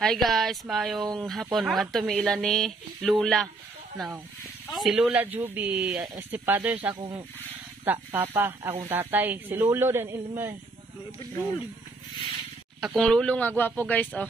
Hi guys, mayong hapon. Mga tumiila ni Lula. Now, si Lula Juby, si father sa akong papa, akong tatay. Si Lulo din Ilmer. Akong lulo nga gwapo guys, oh.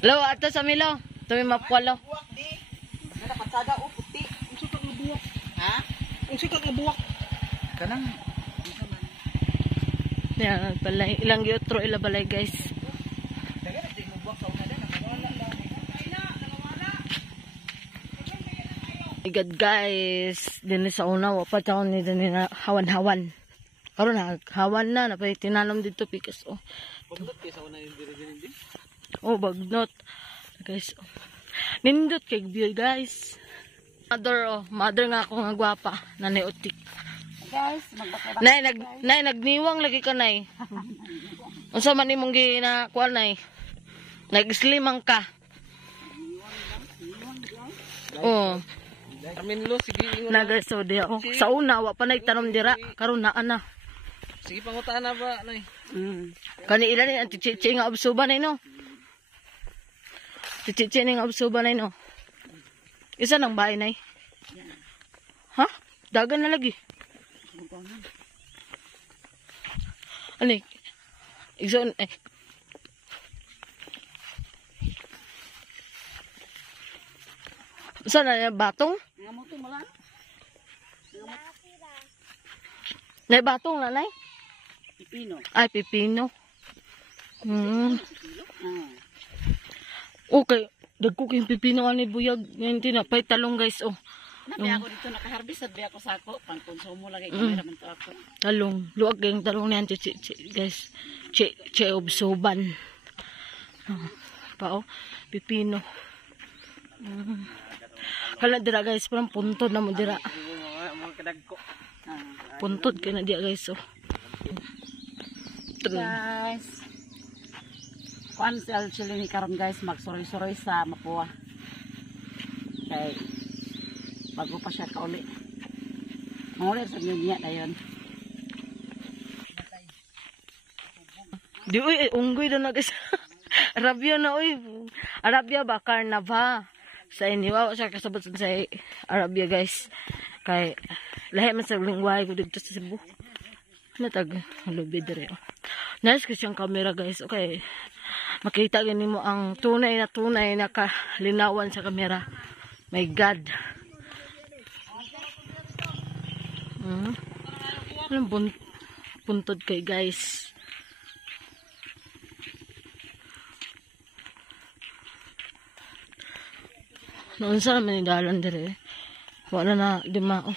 Lo, ato sa milo. Tumi mapwalo. Patada o puti. Unsa ka buwak? Ha? Unsa ka buwak? Kanang Yan, balay. Ilang yutro ila balay guys. God guys, din sa una pa taon ni din na hawan-hawan. Karon na hawan na napay tinanom dito pikas oh. bagnot kay sa una din. Oh, bagnot. Guys. Oh. Nindot kay view guys. Mother nga ako nga gwapa, nanay utik. Guys, magbakara. Nay nagniwang lagi ka nay. Unsa man imong gina kuan nay? Nag-slimang ka. Oh. Amin lo sige ingon. Nagaso di ako. Sa una wa pa nagtanom dira, karon na ana. Sige pangutana ba nay? Kani ila ni anti-chichi nga obsuba nay no. Chichi nga obsuba nay no. Isa nang bahay nay. Ha? Dagan na lagi. Ani? Igsoon eh. Saan na batong? Nay batong na nay? Pipino. Ay, pipino. Okay. Dagko kayong pipino ani buyag. Ngayon tinapay talong guys. Oh. Nabi ako dito nakaharvest at bi ako sako. Pang-konsumo lagi kamera man to ako. Talong. Luwag kayong talong niyan guys. Che obsoban. Pao. Pipino. Kala dira guys. Parang puntod na mo dira. Mga kadagko. Puntod ka na dia guys. Oh. Guys. Kuan sila ni karon guys magsuroy-suroy sa Mapua. Kay bago pa siya kauli. Maulit sa niya dayon. Di uy, unggoy na guys. Arabia na uy. Arabia ba? Carnava. Sa iniwa siya kasabot sa Arabia guys. Kay lahi man sa lingway ko dito sa Cebu. Natag lubid rin. Nice kasi yung camera guys. Okay. Makita gani mo ang tunay na kalinawan sa kamera. My God. Anong puntod kay guys. Noon sa naman idalan dire. Wala na dimao.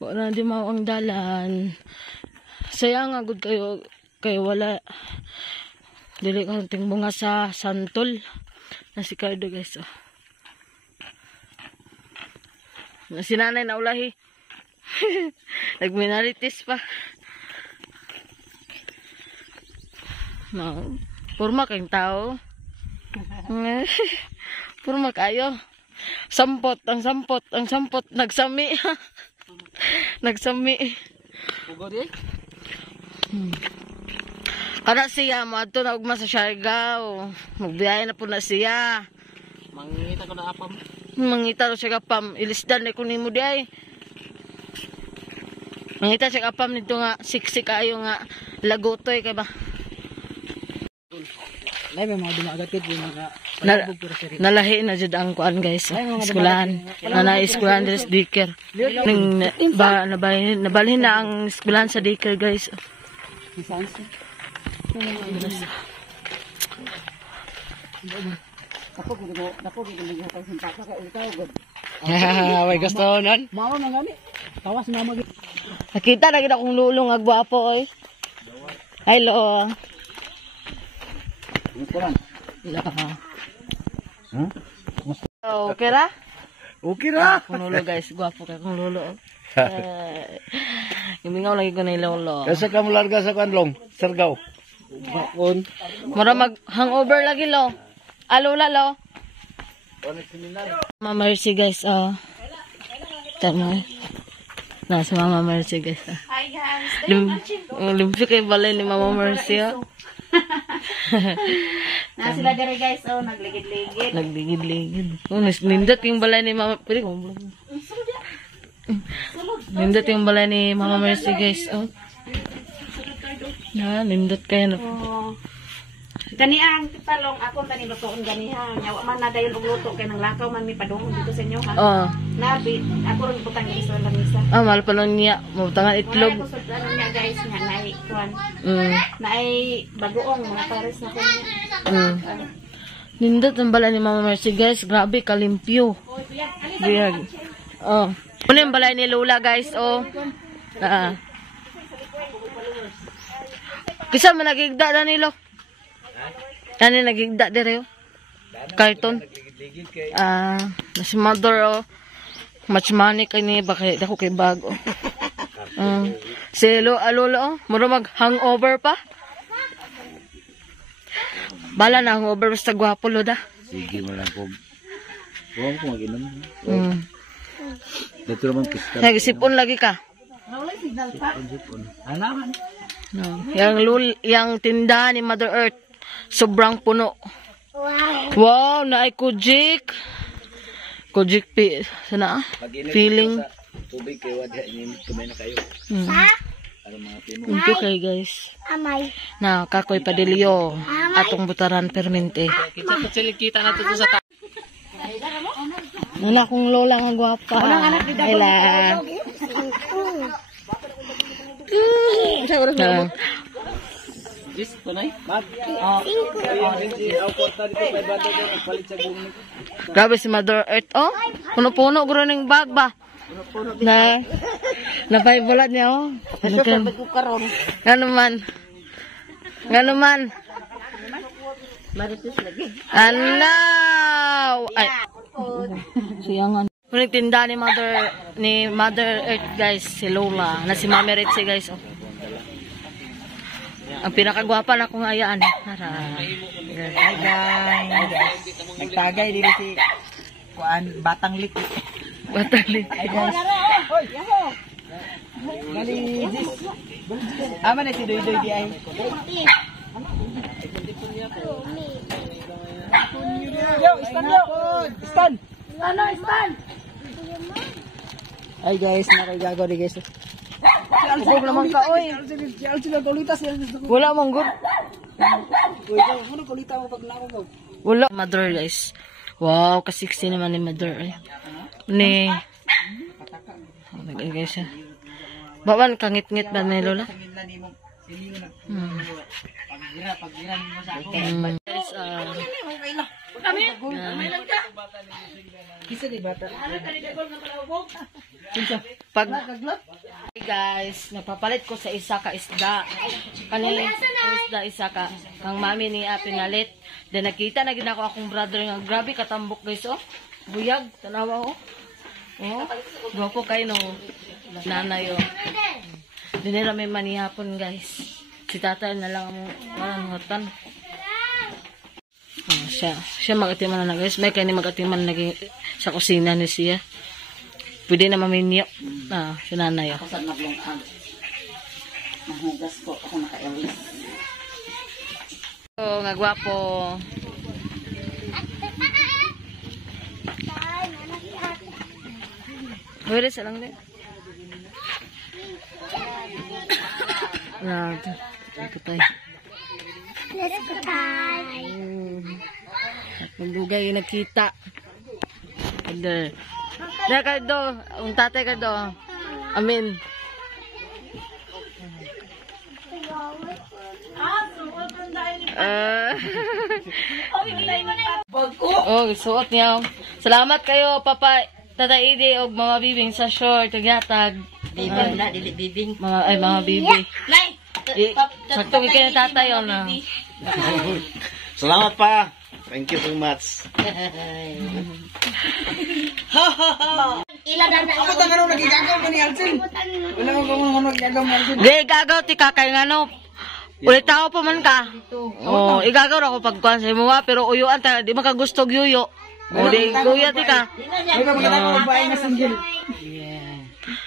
Wala na dimao ang dalan. Sayang agud kayo wala dili ka tingbunga sa santol na si Cardo guys. Oh. Na si nanay na ulahi. Nagminaritis pa. No. Purma kayong tao. Purma kayo. Sampot. Nagsami. Nagsami. Ugo di? Kana siya, maadto na ugma sa Siargao. Magbiyaya na po na siya. Mangita ko na apam. Mangita ro siya kapam. Ilisdan na ko nimo di ay. Mangita siya kapam nito nga siksik ayo nga lagotoy kay ba. Nay may mga dumagat kit mga nalahi na jud ang kuan guys. Eskwelahan. Eskwelahan diri sa daycare. Ning nabalhin na ang eskwelahan sa daycare guys. Way gusto nun? Mao na gani. Tawas na mag. Nakita na gid akong lulong nga gwapo oy. Hello. Okay ra? Okay ra. Kung lolo guys, gwapo kay kung lolo. Imingaw lagi ko na lolo. Kasa ka mo larga sa kanlong, Siargao. Bakon. Mura mag hangover lagi lo. Alola lo. Mama Mercy guys, tama. Na, si Mama Mercy, guys. Hi guys. Limpyo kay balay ni Mama Mercy, oh. Na sila dire guys, oh, nagligid-ligid. Nagligid-ligid. Oh, nindot yung balay ni Mama... Pwede ko, nindot yung balay ni Mama Mercy, guys, oh. Na, nindot kayo na. Oh. Gani ang talong ako tani lutoon ganiha. Nyawa man na dayon og luto kay nang lakaw man mi padungog dito sa inyo ha. Oh. Nabi ako ron butang sa lamisa. Ah, mahal pa lang niya. Mabutangan Wala itlog. ko sa ano niya guys nga naay kuan. Mm. Naay bagoong mga pares na kunya. Mm. Nindot ang balay ni Mama Mercy, guys. Grabe, kalimpyo. Biyag. Oh. Ano yung balay ni Lola, guys, oh. Kisa man nagigda na nilo. Ano nagigda dire oh? Carton. Si mother oh. Much money kay ni baka dako kay bago. Si Lola oh, mura mag hangover pa. Bala na hangover basta gwapo lo da. Sige mo lang ko. Huwag ko mag-inom. Dito naman pista. Nagisipon lagi ka. Anaman. No. Yang tinda ni Mother Earth sobrang puno. Wow, naay kujik. Kujik sana feeling. Tubig kayo wadya inimit kumay na kayo. Para mga pino. Thank you kay guys. Na kakoy padilyo atong butaran permente. Kita na to sa Nana kong lola nga gwapa. Ila. Yes, kunay. Grabe si Mother Earth. Oh, puno-puno guro ning bag ba? Na napaibulat niya oh. Ngano man. Anaw. Ay. Siyangan. Kuning tinda ni Mother Earth guys, si Lola, na si Mami Ritzy guys oh. Ang pinakagwapa na kong ayaan. Tara. Hi guys. Nagtagay dili si kuan Batang Lit. Batang Lit. Hi guys. Gali dis. Ama na si Doy di ay. Yo, stand yo. Stand. Stand. Hi guys, nakagago di guys. Huwag naman ka, oy. Wala mong good. Wala. Mother guys. Wow, ka-60 naman ni Mother. Ni. Nagay siya. Bawan, kangit-ngit ba ni Lola? Guys, pag guys, napapalit ko sa isa ka isda. Kanil isda isa ka kang mami ni pinalit. Then nakita na gid ako akong brother nga grabe katambok guys oh. Buyag tanawa oh. Oh, gwapo kay no. Nanay oh. Dinira may manihapon guys. Si tatay na lang mo manangutan. Oh, siya magatiman na guys. May kani magatiman lagi sa kusina ni siya. Pwede na maminyo. Si nanay. Ako sa naglong mahugas ko. Ako naka-elis. Oh, nga gwapo. Pwede sa lang din. Ito tayo. Let's go tayo. Magdugay yung nakita. Kada. Dahil ka do. Ang tatay ka do. Amin. Oh, suot niya. Salamat kayo, Papa Tata Idi og Mama Bibing sa short. Tagyatag. Bibing na, dili bibing. Mga bibi. Sakto kayo na tatay o na. Salamat pa. Thank you so much. Ako tangan ako nagigagaw ko ni Alcin. Wala ko kung nagigagaw ni Alcin. Di, igagaw ti kakay nga no. Ulit tao pa man ka. Oh, igagaw ako pagkuhan sa imo pero uyuan ta di makagustog yuyo. O di kuya ti ka. May ka magkita ko bahay na single.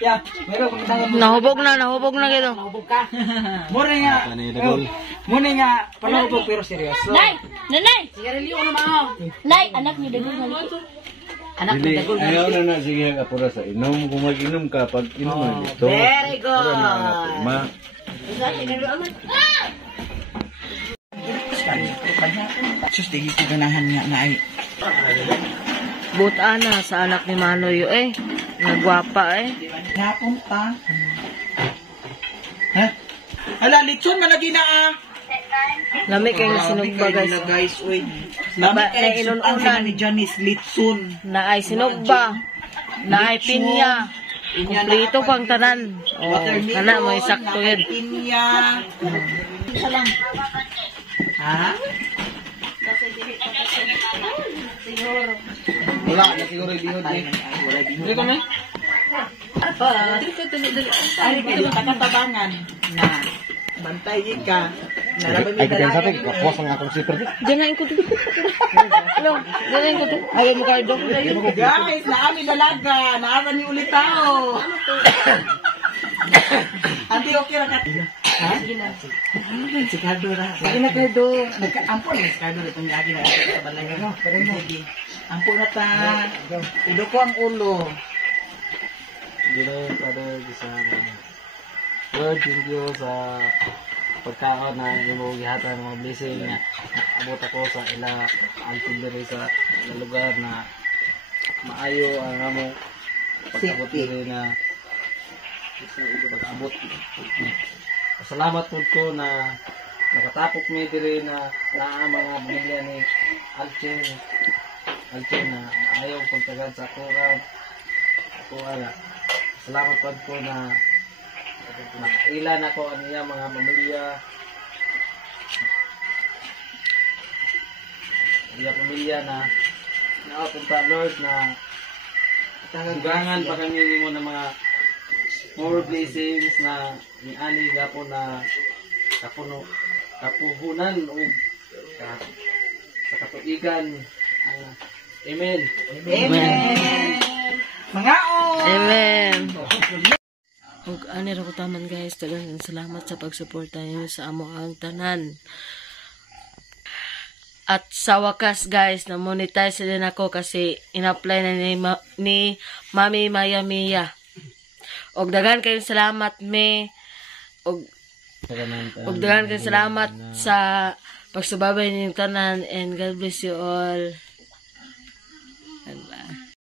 Ya, meron kung tangan mo. Nahubog na gito. Nahubog ka. Muna nga. Muna nga, palahubog pero seryoso. Nay! Nanay! Sigarilyo na mga. Nay! Anak ni Dagol na liki. Anak ni Dagol. Ayaw na sige apura sa inom. Kung mag-inom ka, pag inom na dito. Very good. Pura na anak ko, ma. Sus, tingin ko ganahan nga na ay. Buta na sa anak ni Manoy eh. Nagwapa eh. Napunta. Ha? Ala, litson malagi na ah. Lami kayong sinugba guys. Guys, uy. Naba- Lami kayong nainunan. sutan ni Janice litson. Na ay sinugba. Na ay pinya. Kumplito ko ang tanan. Oh, kana mo isakto yun. Pinya. Isa lang. Ha? Wala na siguro bihod eh. Wala bihod. Dito kami? Ay, kayo takatabangan na bantay ka. Naraban yung dalaga. Kapos ang akong sipir. Dinain ko dito. Hello, dinain ko dito. Ayaw mo kayo doon. Guys, naami dalaga. Naaran ni ulit tao. Ante, okay ra ka. Ha? Si Cardo ra. Sige na, Cardo. Ampun na si Cardo. Itong yagi na sa balay. Sige. Ampun na ta. Ido ko ang ulo. Dito, Father, sa Lord, thank you sa pagkaon na imong gihatan ng mga blessing na abot ako sa ila alpindere sa lugar na maayo ang among pag-abot diri na pag-abot. Salamat po ko na nakatapok mi diri na naa mga pamilya ni Alchen na maayo pagtagan sa ako na salamat po na ilan ako ang iya mga pamilya. Iya pamilya na nakapunta Lord na tugangan pa kami mo ng mga more blessings na ni ani gapo na kapuhunan o sa katuigan. Amen. Mga Amen. Ug ani ra ko taman guys, daghang salamat sa pagsuporta niyo sa amo ang tanan. At sa wakas guys, na-monetize din ako kasi in-apply na ni Mami Maya Mia. Og daghan kayong salamat me. Og daghan kayong salamat sa pagsubabay ninyong tanan, and God bless you all. Bye.